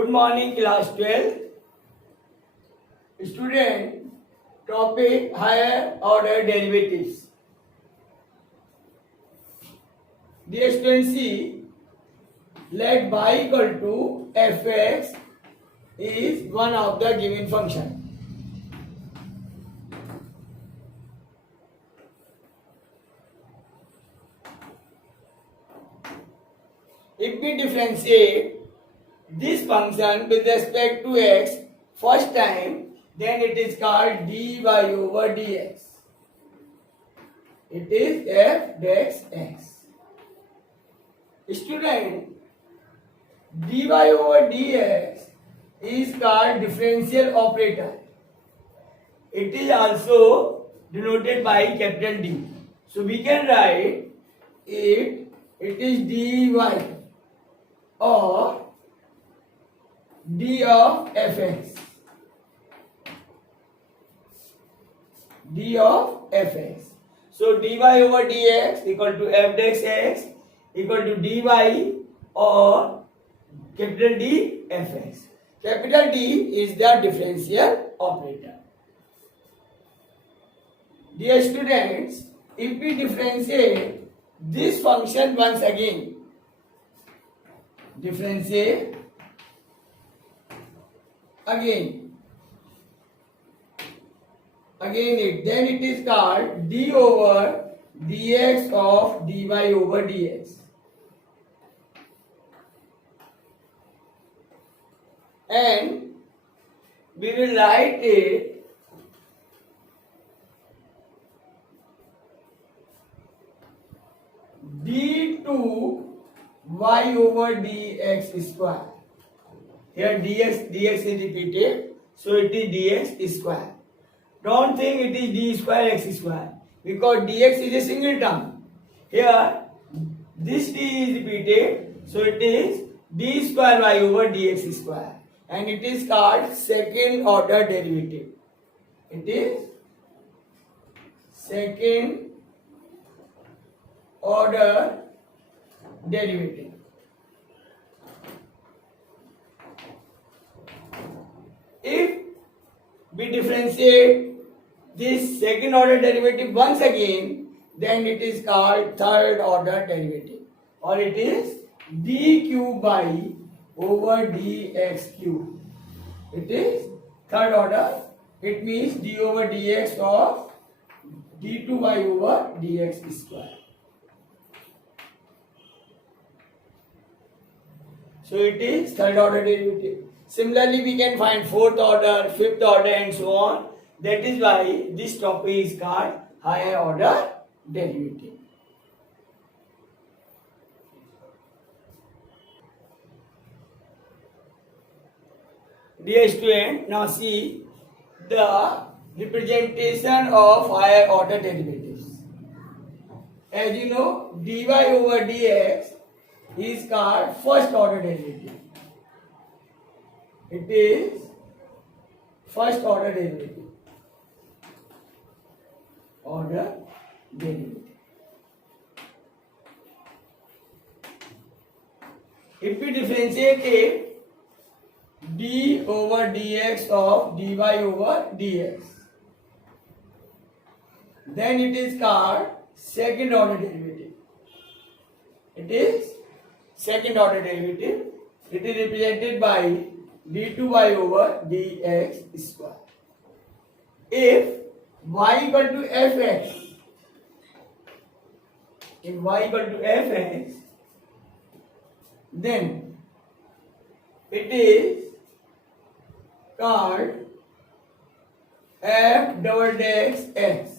Good morning, class 12. Student, topic higher order derivatives. Dear student, see, let y equal to fx is one of the given function. If we differentiate this function with respect to x first time, then it is called dy over dx. It is f dash x. Student, dy over dx is called differential operator. It is also denoted by capital D. So we can write it is dy or d of fx. D of fx. So dy over dx equal to f dash x equal to dy or capital D fx. Capital D is the differential operator. Dear students, if we differentiate this function once again, differentiate again it, then it is called d over dx of dy over dx. And we will write it d2y over dx square. Here dx is repeated, so it is dx square. Don't think it is d square x square, because dx is a single term. Here this d is repeated, so it is d square y over dx square, and it is called second order derivative. It is second order derivative. If we differentiate this second order derivative once again, then it is called third order derivative, or it is d cube by over dx cube. It is third order. It means d over dx of d2y over dx square. So it is third order derivative. Similarly, we can find fourth order, fifth order, and so on. That is why this topic is called higher order derivative. Dear student, now see the representation of higher order derivatives. As you know, dy over dx is called first order derivative. It is first order derivative. Order derivative. If we differentiate it, d over dx of dy over dx, then it is called second order derivative. It is second order derivative. It is represented by d2y over dx square. If y equal to fx, then it is called f double dash x.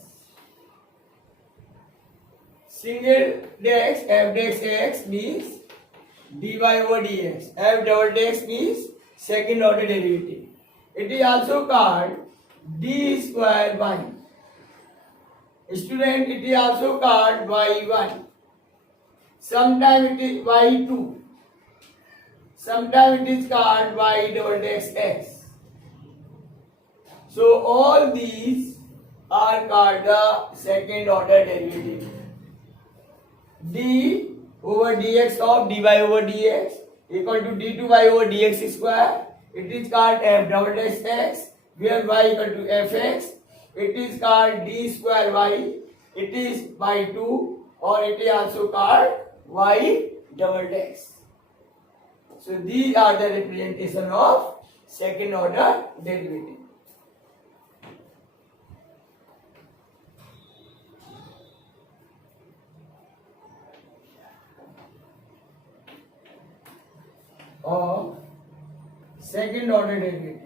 Single dash f dash x means dy over dx. F double dash means second order derivative. It is also called d square y. Student, it is also called y1. Sometimes it is y2. Sometimes it is called y double dash x. So all these are called the second order derivative. D over dx of dy over dx equal to d2y over dx square. It is called f double dash x, where y equal to fx. It is called d square y. It is by 2, or it is also called y double dash. So these are the representation of second order derivative. Of second order derivative.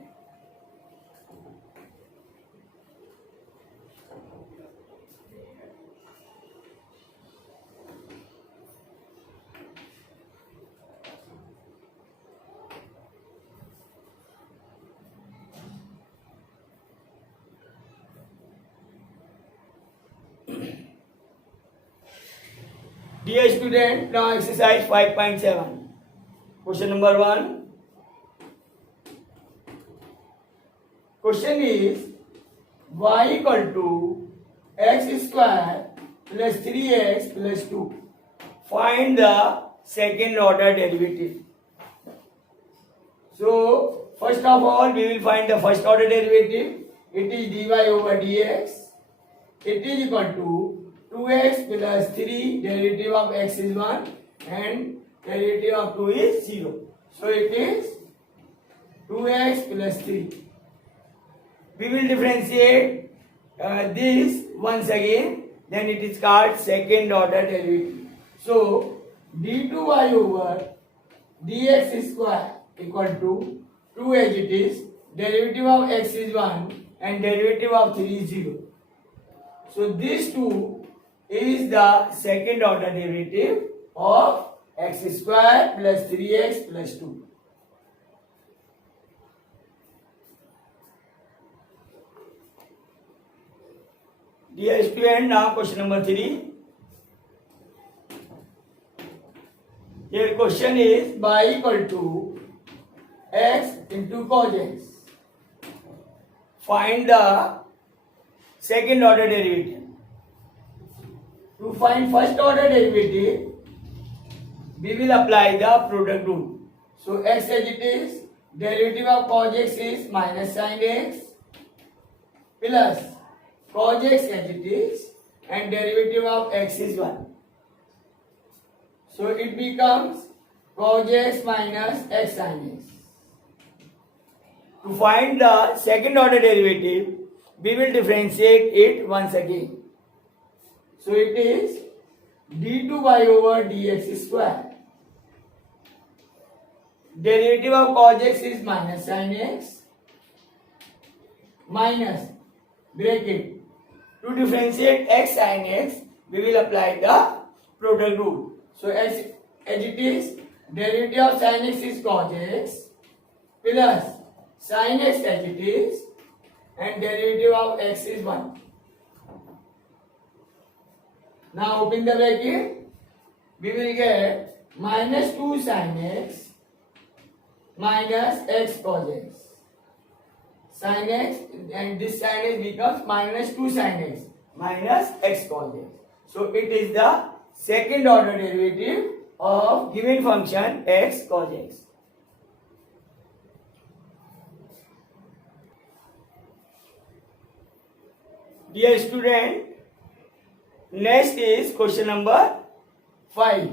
Dear student, now exercise 5.7. Question number 1. Question is y equal to x square plus 3x plus 2. Find the second order derivative. So first of all we will find the first order derivative. It is dy over dx. It is equal to 2x plus 3, derivative of x is 1 and derivative of 2 is 0. So it is 2x plus 3. We will differentiate this once again, then it is called second order derivative. So d2y over dx square equal to 2 as it is, derivative of x is 1 and derivative of 3 is 0. So this 2 is the second order derivative of x square plus 3x plus 2. Dear student, now question number 3. Here question is y equal to x into cos x. Find the second order derivative. To find first order derivative, we will apply the product rule. So x as it is, derivative of cos x is minus sin x plus cos x as it is, and derivative of x is 1. So it becomes cos x minus x sin x. To find the second order derivative, we will differentiate it once again. So it is d2y over dx square. Derivative of cos x is minus sin x minus bracket. To differentiate x sin x, we will apply the product rule. So as it is, derivative of sin x is cos x plus sin x as it is, and derivative of x is 1. Now open the bracket, we will get minus 2 sin x minus x cos x. Sin x, and this sin x becomes minus 2 sin x minus x cos x. So it is the second order derivative of given function x cos x. Dear student, next is question number 5.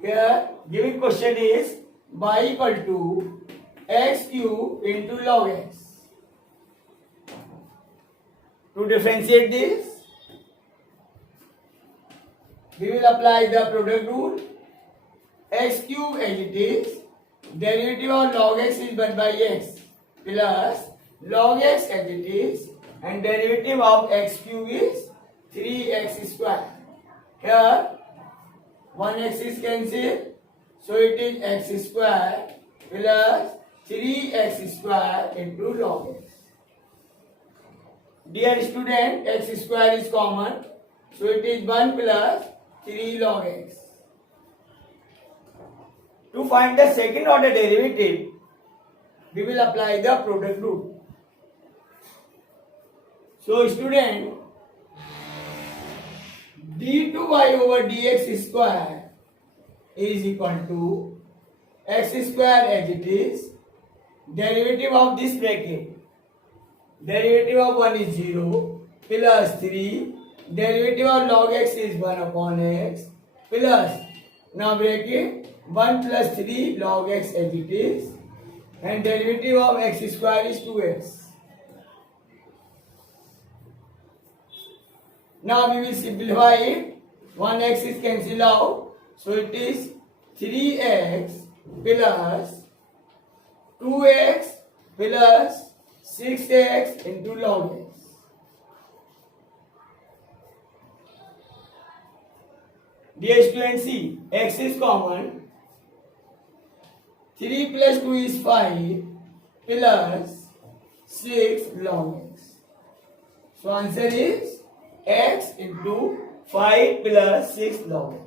Here given question is y equal to x cube into log x. To differentiate this, we will apply the product rule. X cube as it is, derivative of log x is 1 by x plus log x as it is, and derivative of x cube is 3x square. Here 1x is cancelled, so it is x square plus 3x square into log x. Dear student, x square is common, so it is 1 plus 3 log x. To find the second order derivative, we will apply the product rule. So student, d2y over dx square is equal to x square as it is. Derivative of this bracket. Derivative of 1 is 0 plus 3. Derivative of log x is 1 upon x plus, now bracket, 1 plus 3 log x as it is, and derivative of x square is 2x. Now we will simplify it. 1x is cancelled out, so it is 3x plus 2x plus 6x into log x. Dear students, see, x is common. 3 plus 2 is 5 plus 6 log x. So answer is x into 5 plus 6 log x.